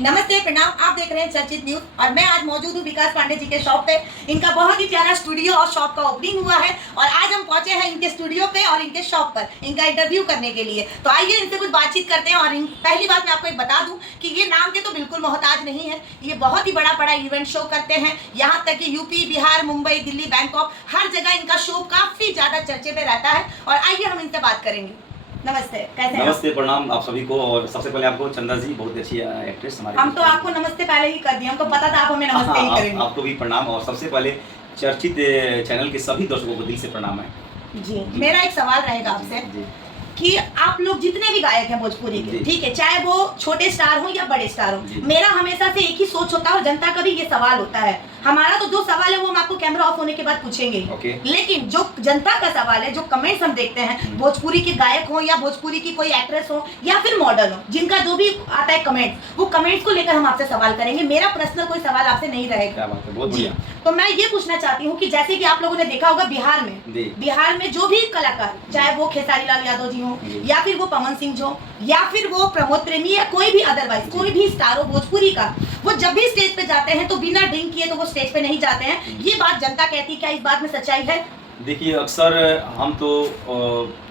नमस्ते प्रणाम, आप देख रहे हैं चर्चित न्यूज और मैं आज मौजूद हूँ विकास पांडे जी के शॉप पे। इनका बहुत ही प्यारा स्टूडियो और शॉप का ओपनिंग हुआ है और आज हम पहुंचे हैं इनके स्टूडियो पे और इनके शॉप पर इनका इंटरव्यू करने के लिए। तो आइए इनसे कुछ बातचीत करते हैं। और पहली बात मैं आपको एक बता दूं कि ये नाम के तो बिल्कुल मोहताज नहीं है। ये बहुत ही बड़ा बड़ा इवेंट शो करते हैं, यहाँ तक कि यूपी, बिहार, मुंबई, दिल्ली, बैंकॉक, हर जगह इनका शो काफी ज्यादा चर्चे पे रहता है। और आइए हम इनसे बात करेंगे। नमस्ते, कैसे हैं? नमस्ते, प्रणाम आप सभी को। और सबसे पहले आपको चंदा जी, बहुत अच्छी एक्ट्रेस हमारे। हम तो आपको नमस्ते पहले ही कर दिए, हमको पता था आप हमें नमस्ते ही करेंगे। आपको भी प्रणाम। और सबसे पहले चर्चित चैनल के सभी दर्शकों को दिल से प्रणाम है जी। मेरा एक सवाल रहेगा आपसे कि आप लोग जितने भी गायक हैं भोजपुरी के, ठीक है, चाहे वो छोटे स्टार हो या बड़े स्टार हो, मेरा हमेशा से एक ही सोच होता है और जनता का भी ये सवाल होता है। हमारा तो जो सवाल है वो हम आपको कैमरा ऑफ होने के बाद पूछेंगे, लेकिन जो जनता का सवाल है, जो कमेंट्स हम देखते हैं, भोजपुरी के गायक हो या भोजपुरी की कोई एक्ट्रेस हो या फिर मॉडल हो, जिनका जो भी आता है कमेंट्स, वो कमेंट्स को लेकर हम आपसे सवाल करेंगे। मेरा पर्सनल कोई सवाल आपसे नहीं रहेगा। जी, तो मैं ये पूछना चाहती हूँ कि जैसे कि आप लोगों ने देखा होगा बिहार में जो भी कलाकार, चाहे वो खेसारी लाल यादव जी हो या फिर वो पवन सिंह जो या फिर वो प्रमोद प्रेमी या कोई भी अदरवाइज कोई भी स्टार हो भोजपुरी का, वो जब भी स्टेज पे जाते हैं तो बिना ड्रिंक किए तो वो स्टेज पे नहीं जाते हैं। ये बात जनता कहती है, क्या इस बात में सच्चाई है? देखिए, अक्सर हम तो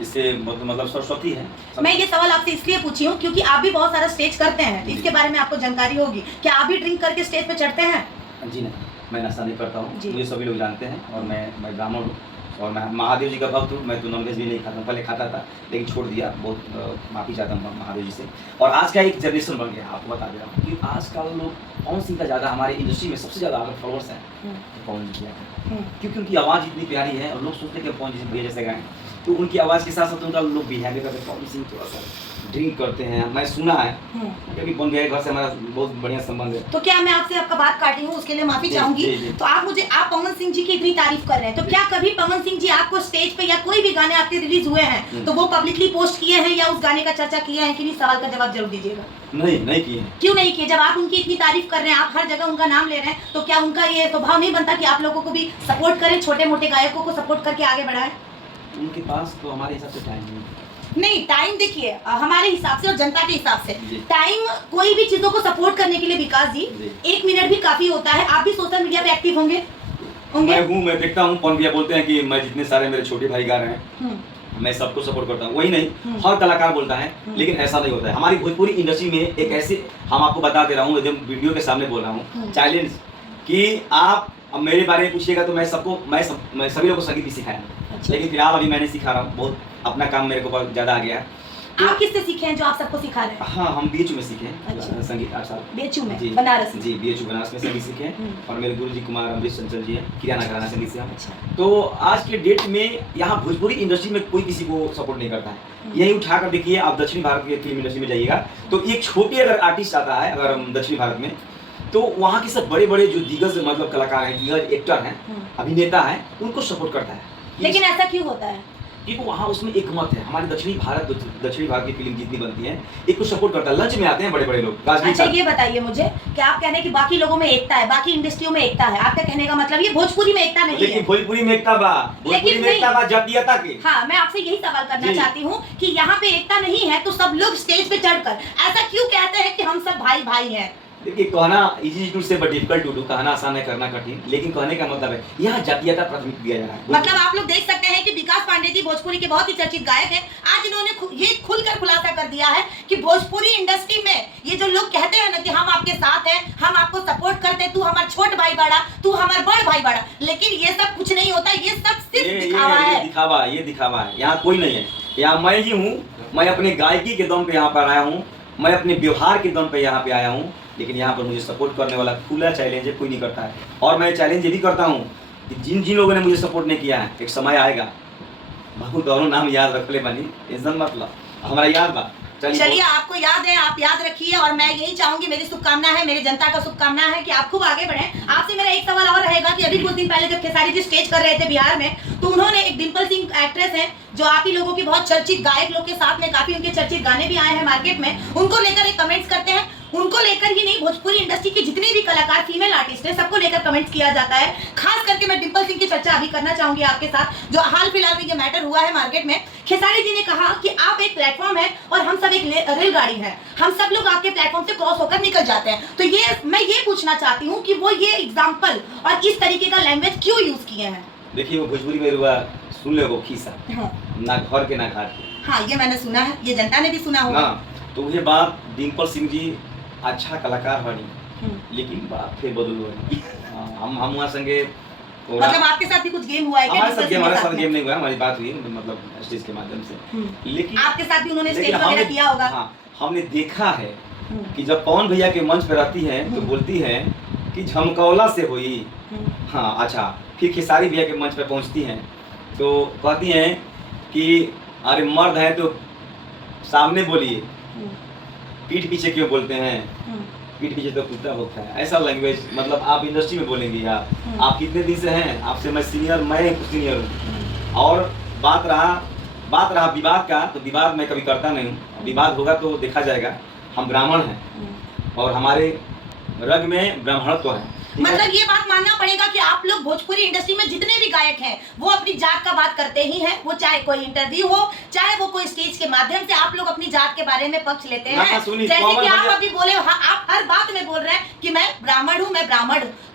इससे मतलब सरस्वती है। मैं ये सवाल आपसे इसलिए पूछी हूँ क्योंकि आप भी बहुत सारा स्टेज करते हैं, इसके बारे में आपको जानकारी होगी। क्या आप भी ड्रिंक करके स्टेज पे चढ़ते हैं? जी नहीं, मैं नशा नहीं करता हूँ, मुझे सभी लोग जानते हैं। और मैं ब्राह्मण हूँ और मैं महादेव जी का भक्त हूँ। मैं तो नॉनवेज भी नहीं खाता हूँ, पहले खाता था लेकिन छोड़ दिया। बहुत माफ़ी चाहता हूँ महादेव जी से। और आज का एक जनरेशन बन गया, आपको बता दे रहा हूँ कि आजकल लोग पवन सिंह का ज़्यादा, हमारे इंडस्ट्री में सबसे ज़्यादा अगर फॉलोअर्स हैं तो पवन जी है, क्योंकि उनकी आवाज़ इतनी प्यारी है और लोग सोचते हैं कि पवन जी भैया जैसे गाएं, तो उनकी आवाज़ के साथ साथ उनका लोग बिहेवियर करते हैं। पवन सिंह थोड़ा सा ड्रिंक करते हैं, मैं सुना है, क्योंकि बन गया घर से हमारा बहुत बढ़िया संबंध है। तो क्या मैं आपसे आपका बात काटी हूँ, उसके लिए माफी चाहूंगी। तो आप पवन सिंह जी की इतनी तारीफ कर रहे हैं, तो क्या कभी पवन सिंह जी आपको स्टेज पे या कोई भी गाने आपके रिलीज हुए हैं तो वो पब्लिकली पोस्ट किए हैं या उस गाने का चर्चा किया है कि नहीं? सवाल का जवाब जरूर दीजिएगा। नहीं किए। क्यों नहीं किए? जब आप उनकी इतनी तारीफ कर रहे हैं, आप हर जगह उनका नाम ले रहे हैं, तो क्या उनका ये स्वभाव नहीं बनता कि आप लोगों को भी सपोर्ट करें, छोटे मोटे गायकों को सपोर्ट करके आगे बढ़ाएं? उनके पास तो हमारे हिसाब से टाइम नहीं, टाइम देखिए हमारे हिसाब से और जनता के हिसाब से टाइम कोई भी चीजों को सपोर्ट करने के लिए विकास जी 1 मिनट भी काफी होता है। आप भी सोशल मीडिया पे एक्टिव होंगे? मैं देखता हूँ, पवन भैया बोलते हैं कि मैं जितने सारे मेरे छोटे भाई गा रहे हैं मैं सबको सपोर्ट करता हूँ। वही नहीं, हर कलाकार बोलता है, लेकिन ऐसा नहीं होता है। हमारी भोजपुरी इंडस्ट्री में एक ऐसे, हम आपको बता दे रहा हूँ, एकदम वीडियो के सामने बोल रहा हूँ, चैलेंज कि आप अब मेरे बारे में पूछिएगा तो मैं सभी लोगों को संगीत भी सिखाया। लेकिन फिलहाल अभी मैं नहीं सिखा रहा हूँ, बहुत अपना काम मेरे को बहुत ज़्यादा आ गया है। आप किससे सीखे हैं जो आप सबको सिखा रहे हैं? हाँ, हम बीएचयू में सीखे हैं संगीत 8 साल। बीएचयू में? बनारस? जी, बीएचयू बनारस में संगीत सीखे हैं। और मेरे गुरु जी कुमार अमरीश चंचल जी हैं, किराना घराना संगीत से हम। तो आज के डेट में यहाँ भोजपुरी इंडस्ट्री में कोई किसी को सपोर्ट नहीं करता है। यही उठाकर देखिए, आप दक्षिण भारत की फिल्म इंडस्ट्री में जाइएगा तो एक छोटे अगर आर्टिस्ट आता है, अगर हम दक्षिण भारत में, तो वहाँ के सब बड़े बड़े जो दिग्गज मतलब कलाकार हैं, दिग्गज एक्टर हैं, अभिनेता हैं, उनको सपोर्ट करता है। लेकिन ऐसा क्यों होता है? क्योंकि वहाँ उसमें एक मत है, हमारे दक्षिणी भारत की फिल्म जितनी बनती है एक को सपोर्ट करता है। लंच में आते हैं बड़े बड़े लोग। अच्छा, ये बताइए मुझे कि आप कहने कि बाकी लोगों में एकता है, बाकी इंडस्ट्रियों में एकता है, आपका कहने का मतलब ये भोजपुरी में एकता नहीं है? लेकिन भोजपुरी में एकता बा, भोजपुरी में एकता बा जातीयता की। हाँ, मैं आपसे यही सवाल करना चाहती हूँ कि यहाँ पे एकता नहीं है तो सब लोग स्टेज पे चढ़कर ऐसा क्यों कहते हैं कि हम सब भाई भाई हैं? देखिए, कहना इजी टू से बट डिफिकल्ट टू डू, कहना आसान है करना कठिन, लेकिन कहने का मतलब है यहाँ जातीयता प्राथमिकता दिया जा रहा है। मतलब आप लोग देख सकते हैं कि विकास पांडे जी भोजपुरी के बहुत ही चर्चित गायक हैं। आज इन्होंने ये खुलकर खुलासा कर दिया है कि भोजपुरी इंडस्ट्री में ये जो लोग कहते हैं ना कि हम आपके साथ हैं, हम आपको सपोर्ट करते हैं, तू हमारा छोट भाई बड़ा, तू हमारा बड़ भाई बड़ा, लेकिन ये सब कुछ नहीं होता, ये सब सिर्फ दिखावा है। ये दिखावा है। यहाँ कोई नहीं है, यहाँ मैं ही हूँ। मैं अपने गायकी के दम पे यहाँ पर आया हूँ, मैं अपने व्यवहार के दम पे यहाँ पे आया हूँ, लेकिन यहाँ पर मुझे सपोर्ट करने वाला खुला चैलेंज है, कोई नहीं करता है। और मैं चैलेंज ये भी करता हूँ कि जिन लोगों ने मुझे सपोर्ट नहीं किया है, एक समय आएगा, बहुत दोनों नाम याद रख ले बनी, टेंशन मत लो, हमारा याद बा। चलिए, आपको याद है, आप याद रखिए। और मैं यही चाहूंगी, मेरी शुभकामना है, मेरी जनता का शुभकामना है कि आप खूब आगे बढ़ें। आपसे मेरा एक सवाल और रहेगा कि अभी कुछ दिन पहले जब खेसारी जी स्टेज कर रहे थे बिहार में, तो उन्होंने एक डिम्पल सिंह एक्ट्रेस है जो आप ही लोगों के बहुत चर्चित गायक लोग के साथ में, काफी उनके चर्चित गाने भी आए हैं मार्केट में, उनको लेकर एक कमेंट्स करते हैं। उनको लेकर ही नहीं, भोजपुरी इंडस्ट्री के जितने भी कलाकार फीमेल आर्टिस्ट हैं सबको लेकर कमेंट्स किया जाता है। खास करके मैं डिम्पल सिंह की चर्चा अभी करना चाहूंगी आपके साथ, जो हाल फिलहाल में ये मैटर हुआ है मार्केट में। खेसारी जी ने कहा कि आप एक प्लेटफॉर्म है और हम सब एक रेलगाड़ी है, हम सब लोग आपके प्लेटफॉर्म से क्रॉस होकर निकल जाते हैं। तो ये मैं ये पूछना चाहती हूँ कि वो ये एग्जाम्पल और इस तरीके का लैंग्वेज क्यों यूज किए हैं? देखिए वो भोजपुरी में रुआ सुन ले वो खीसा, हाँ। ना घर के ना घाट के। हाँ, ये मैंने सुना है, ये जनता ने भी सुना होगा। तो ये बात डिम्पल सिंह जी अच्छा कलाकार बनी, लेकिन बात फिर बदल हुई। हम वहाँ संगे मतलब आपके साथ भी कुछ गेम हुआ है क्या? हमारे साथ गेम नहीं हुआ, हमारी बात हुई मतलब स्टेज के माध्यम से। लेकिन आपके साथ भी उन्होंने स्टेज वगैरह किया होगा। हाँ, हमने देखा है कि जब पवन भैया के मंच पर रहती हैं तो बोलती हैं कि झमकौला से हुई। हाँ अच्छा, फिर खेसारी भैया के मंच पर पहुंचती हैं तो कहती हैं कि अरे मर्द है तो सामने बोलिए, पीठ पीछे क्यों बोलते हैं, पीठ पीछे तो कुत्ता होता है। ऐसा लैंग्वेज मतलब आप इंडस्ट्री में बोलेंगी यार, आप कितने दिन से हैं, आपसे मैं सीनियर हूँ। और बात रहा विवाद का, तो विवाद मैं कभी करता नहीं हूँ, विवाद होगा तो देखा जाएगा। हम ब्राह्मण हैं और हमारे रग में ब्राह्मणत्व है। मतलब ये बात मानना पड़ेगा कि आप लोग भोजपुरी इंडस्ट्री में जितने भी गायक हैं वो अपनी जात का बात करते ही हैं, वो चाहे कोई इंटरव्यू हो, चाहे वो कोई स्टेज के माध्यम से आप लोग अपनी जात के बारे में पक्ष लेते हैं। जैसे कि आप अभी बोले, आप हर बात में बोल रहे हैं कि मैं ब्राह्मण हूँ,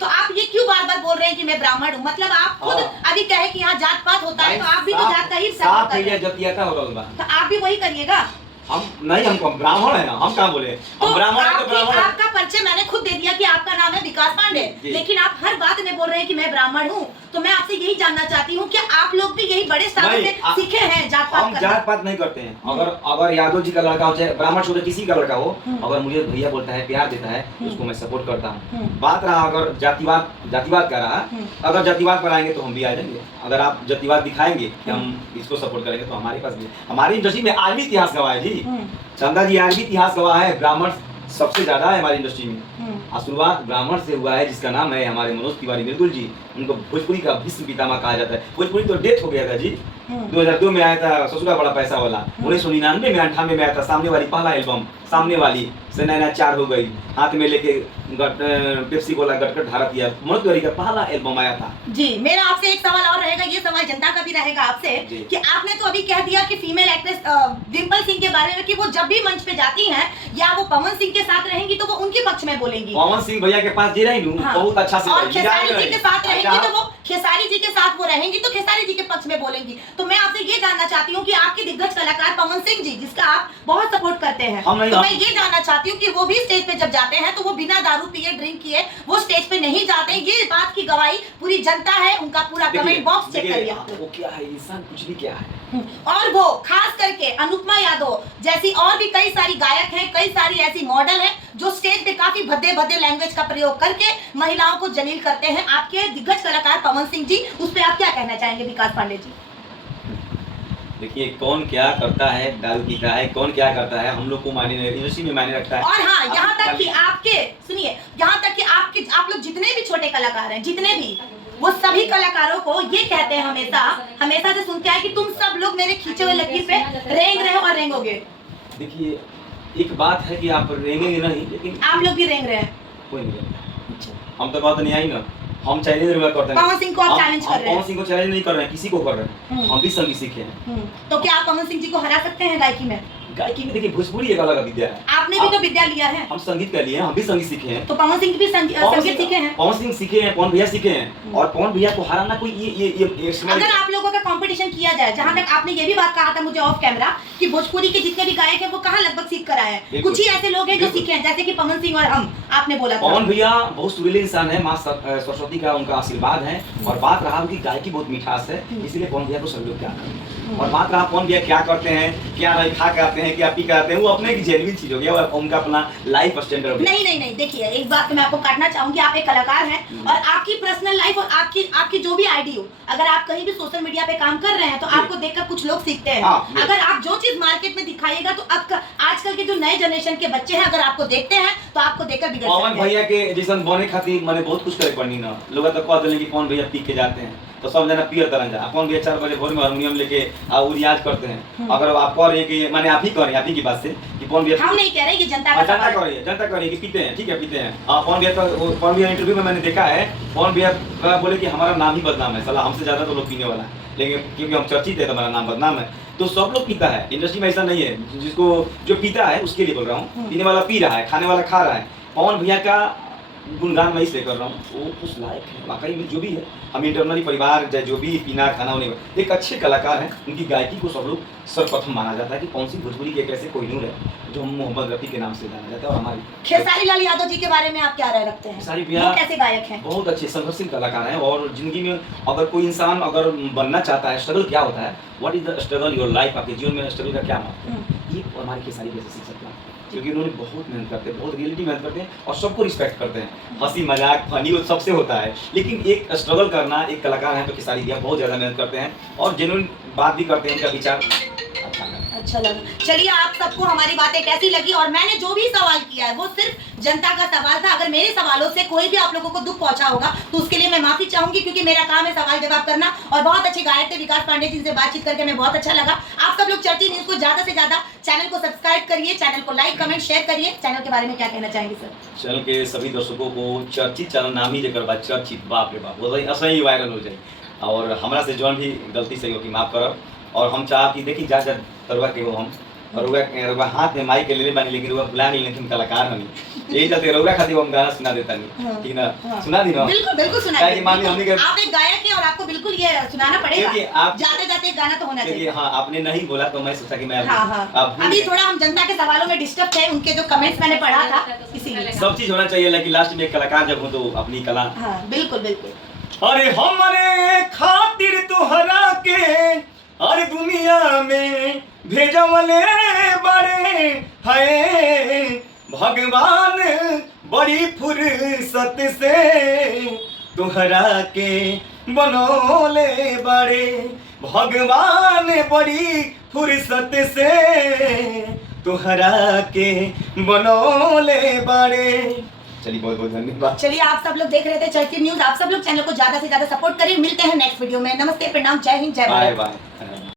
तो आप ये क्यों बार बार बोल रहे हैं कि मैं ब्राह्मण हूँ? मतलब आप खुद अभी कहे कि यहाँ जात पात होता है, तो आप भी तो जात का ही सपोर्ट कर रहे हैं, तो आप भी वही करिएगा। हम नहीं, हमको ब्राह्मण है ना, हम कहाँ बोले तो हम ब्राह्मण है तो ब्राह्मण। आपका परिचय मैंने खुद दे दिया कि आपका नाम है विकास पांडे, लेकिन आप हर बात में बोल रहे हैं कि मैं ब्राह्मण हूँ। तो मैं आपसे यही जानना चाहती हूँ कि आप लोग भी यही बड़े स्टार से सीखे हैं जात पात? हम जात पात नहीं करते हैं। अगर यादव जी का लड़का हो, चाहे ब्राह्मण छोटे किसी का लड़का हो, अगर मुझे भैया बोलता है, प्यार देता है, उसको मैं सपोर्ट करता हूँ। बात रहा अगर जातिवाद का रहा, अगर जातिवाद पर आएंगे तो हम भी आ जाएंगे। अगर आप जातिवाद दिखाएंगे कि हम इसको सपोर्ट करेंगे तो हमारे पास भी, हमारी इंडस्ट्री में आज भी इतिहास गवाह है जी, चंदा जी आज भी इतिहास गवाह है। ब्राह्मण सबसे ज्यादा है हमारी इंडस्ट्री में। शुरुआत ब्राह्मण से हुआ है, जिसका नाम है हमारे मनोज तिवारी मृदुल जी। उनको भोजपुरी का भीष्म पितामह कहा जाता है। भोजपुरी तो डेथ हो गया था जी, 2002 में आया था ससुरा बड़ा पैसा वाला, 1999 में 98 में आया था सामने वाली पहला एल्बम, सामने वाली से नैना चार हो गई, हाथ में लेके पेप्सी कोला गटगट धारा दिया, मनोज तिवारी का पहला एल्बम आया था जी। मेरा आपसे एक सवाल और रहेगा, ये सवाल जनता का भी रहेगा आपसे कि आपने तो अभी कह दिया कि फीमेल एक्ट्रेस डिम्पल सिंह के बारे में कि वो जब भी मंच पे जाती हैं या वो पवन सिंह के साथ रहेंगी तो वो उनके पक्ष में बोलेंगी। पवन सिंह भैया के पास जी रही हूँ, बहुत अच्छा से, और खेसारी जी के साथ रहेंगी तो वो खेसारी जी के साथ वो रहेंगी तो खेसारी जी के पक्ष में बोलेंगी। तो मैं आपसे ये जानना चाहती हूँ कि आपके दिग्गज कलाकार पवन सिंह जी, जिसका आप बहुत सपोर्ट करते हैं, तो मैं ये जानना चाहती हूँ कि वो भी स्टेज पे जब जाते हैं तो वो बिना दारू पिए ड्रिंक किए वो स्टेज पे नहीं जाते हैं। ये बात की गवाही पूरी जनता है, उनका पूरा कमेंट बॉक्स चेक करिए। वो क्या है, इंसान कुछ भी क्या है। और वो खास करके अनुपमा यादव जैसी और भी कई सारी गायक हैं, कई सारी ऐसी मॉडल हैं जो स्टेज पे काफी भद्दे भद्दे लैंग्वेज का प्रयोग करके महिलाओं को जलील करते हैं। आपके दिग्गज कलाकार पवन सिंह जी, उस पर आप क्या कहना चाहेंगे विकास पांडे जी? देखिए कौन क्या करता है, दारू पीता है, कौन क्या करता है, हम लोग को मायने इंडस्ट्री में मायने रखता है। और हाँ, यहाँ तक कि आपके सुनिए, यहाँ तक कि आप लोग जितने भी छोटे कलाकार हैं, जितने भी, वो सभी कलाकारों को ये कहते हैं, हमेशा से सुनते हैं कि तुम सब लोग मेरे खींचे हुए लकीर पे रेंग रहे हो और रेंगोगे। देखिए एक बात है कि आप रेंगेंगे नहीं, लेकिन आप लोग भी रेंग रहे हैं। कोई नहीं, हम तो बात नहीं आई ना, हम चैलेंज करते हैं। पवन सिंह को आप चैलेंज कर रहे हैं? पवन सिंह को चैलेंज नहीं कर रहे हैं, किसी को कर रहे हैं, हम भी संगीत सीखे हैं। तो क्या आप पवन सिंह जी को हरा सकते हैं गायकी में? गायकी में देखिए भोजपुरी एक अलग विद्या है। आपने भी तो विद्या लिया है। हम संगीत का लिए हैं, हम भी संगीत सीखे हैं। तो पवन सिंह भी संगीत सीखे हैं? पवन सिंह सीखे हैं, पवन भैया सीखे हैं, और पवन भैया को हराना कोई ये अगर आप लोगों का कंपटीशन किया जाए, जहाँ तक आपने ये भी बात कहा था मुझे ऑफ कैमरा कि भोजपुरी के जितने भी गायक हैं वो कहाँ लगभग सीख कर आए हैं, कुछ ही ऐसे लोग हैं जो सीखे हैं, जैसे कि पवन सिंह और हम, आपने बोला था। पवन भैया बहुत सुरीले इंसान है, माँ सरस्वती का उनका आशीर्वाद है। और बात रहा उनकी गायकी बहुत मिठास है, इसलिए पवन भैया को सब लोग क्या करते हैं। और बात रहा पवन भैया क्या करते हैं, क्या खा करते हैं, क्या पी करते हैं, वो अपने की जेन्युइन चीज हो गया, उनका अपना लाइफ स्टैंडर्ड हो गया। नहीं, देखिए एक बात मैं आपको काटना चाहूंगी, आप एक कलाकार हैं और आपकी पर्सनल लाइफ और आपकी जो भी आईडी हो, अगर आप कहीं भी सोशल मीडिया पे काम कर रहे हैं तो आपको देखकर कुछ लोग सीखते हैं। अगर आप जो चीज मार्केट में दिखाइएगा तो आजकल के जो नए जनरेशन के बच्चे हैं, अगर आपको देखते हैं तो आपको देखकर बिगड़ पवन भैया के जैसा बने खातिर मैंने बहुत कुछ करे पड़नी ना, लोग तो कह देंगे कि पवन भैया पी के जाते हैं, तो सब जना पियर तरन जा अपन भी 4 बजे भोर में हारमोनियम लेके और रियाज करते हैं। अगर आप कह रहे हैं कि माने आप ही कह रहे हैं, आप ही की बात से कि कौन भी हम नहीं कह रहे कि जनता का जनता कह रही है, जनता कह रही है कि पीते हैं, ठीक है पीते हैं। कौन भी कौन भी इंटरव्यू में मैंने देखा है, कौन भी बोले कि हमारा नाम ही बदनाम है, साला हमसे ज्यादा तो लोग पीने वाला है, लेकिन क्योंकि हम चर्चित है तो हमारा नाम बदनाम है। तो सब लोग पीता है, इंडस्ट्री में ऐसा नहीं है। जिसको जो पीता है उसके लिए बोल रहा हूँ, पीने वाला पी रहा है, खाने वाला खा रहा है। पवन भैया का गुणगान मैं इसलिए कर रहा हूँ, वो उस लायक है वाकई में। जो भी है हम इंटरनली परिवार चाहे जो भी पीना खाना होने एक अच्छे कलाकार हैं। उनकी गायकी को सब लोग सर्वप्रथम माना जाता है कि कौन सी भोजपुरी के एक ऐसे कोहिनूर है जो मोहम्मद रफ़ी के नाम से जाना जाता है। और हमारी खेसारी लाल यादव जी के बारे में आप क्या राय रखते हैं? खेसारी वो भैया कैसे गायक हैं? बहुत अच्छे संघर्षशील कलाकार हैं। और जिंदगी में अगर कोई इंसान अगर बनना चाहता है, स्ट्रगल क्या होता है, what is the struggle your life, आपके जीवन में स्ट्रगल का क्या महत्व है, ये हमारे खेसारी भैया से सीख सकते हैं। क्योंकि उन्होंने बहुत मेहनत करते हैं, बहुत रियलिटी मेहनत करते हैं और सबको रिस्पेक्ट करते हैं। हंसी मजाक फनी वो सबसे होता है, लेकिन एक स्ट्रगल करना, एक कलाकार है तो खेसारी भैया बहुत ज़्यादा मेहनत करते हैं और जेन्युइन बात भी करते हैं। उनका विचार अच्छा लगा। चलिए, आप सबको हमारी बातें कैसी लगी? और मैंने जो भी सवाल किया है वो सिर्फ जनता का सवाल था। अगर मेरे सवालों से कोई भी आप लोगों को दुख पहुंचा होगा तो उसके लिए मैं माफी चाहूंगी, क्योंकि मेरा काम है सवाल जवाब करना। और बहुत अच्छे गायक थे विकास पांडे जी से बातचीत करके मैं बहुत अच्छा लगा। आप सब लोग चर्चित न्यूज को ज्यादा से ज्यादा चैनल को सब्सक्राइब करिए, चैनल को लाइक कमेंट शेयर करिए। चैनल के बारे में क्या कहना चाहेंगे सर? चैनल के सभी दर्शकों को चर्चित चैनल नाम ही लेकर बात चर्चित, बाप रे बाप, वो ऐसा ही वायरल हो जाए। और हमारा से जौन भी गलती से होगी माफ करब। और हम चाह कि देखी जा तरुआ के हो हम रुआ हाथ में माइक ले ले बानी, लेकिन रुआ बुला नहीं, लेकिन कलाकार हनी यही चलते रुआ खातिर हम गाना सुना देता नहीं, ठीक ना? सुना दी ना? बिल्कुल बिल्कुल क्या सुनाइए। कि मामी हमने आप एक गायक हैं और आपको बिल्कुल ये सुनाना पड़ेगा। क्योंकि आप जाते जाते एक गाना तो होना चाहिए। हाँ, आपने नहीं बोला तो मैं सोचा कि मैं हाँ। अभी थोड़ा हम जनता के सवालों में डिस्टर्ब थे, उनके जो कमेंट्स मैंने पढ़ा था, इसीलिए सब चीज होना चाहिए। लेकिन लास्ट में एक कलाकार जब हो तो अपनी कला। हाँ बिल्कुल बिल्कुल। अरे हमरे खातिर तुहरा के अरे दुनिया में भेजवले बड़े है भगवान, बड़ी फुर्सत से तुहरा के बनोले बड़े भगवान, बड़ी फुर्सत से तुहरा के बनोले बड़े। चलिए बहुत बहुत धन्यवाद। चलिए, आप सब लोग देख रहे थे चर्चित न्यूज। आप सब लोग चैनल को ज्यादा से ज्यादा सपोर्ट करिए। मिलते हैं नेक्स्ट वीडियो में। नमस्ते, प्रणाम, जय हिंद, जय भारत। Bye bye.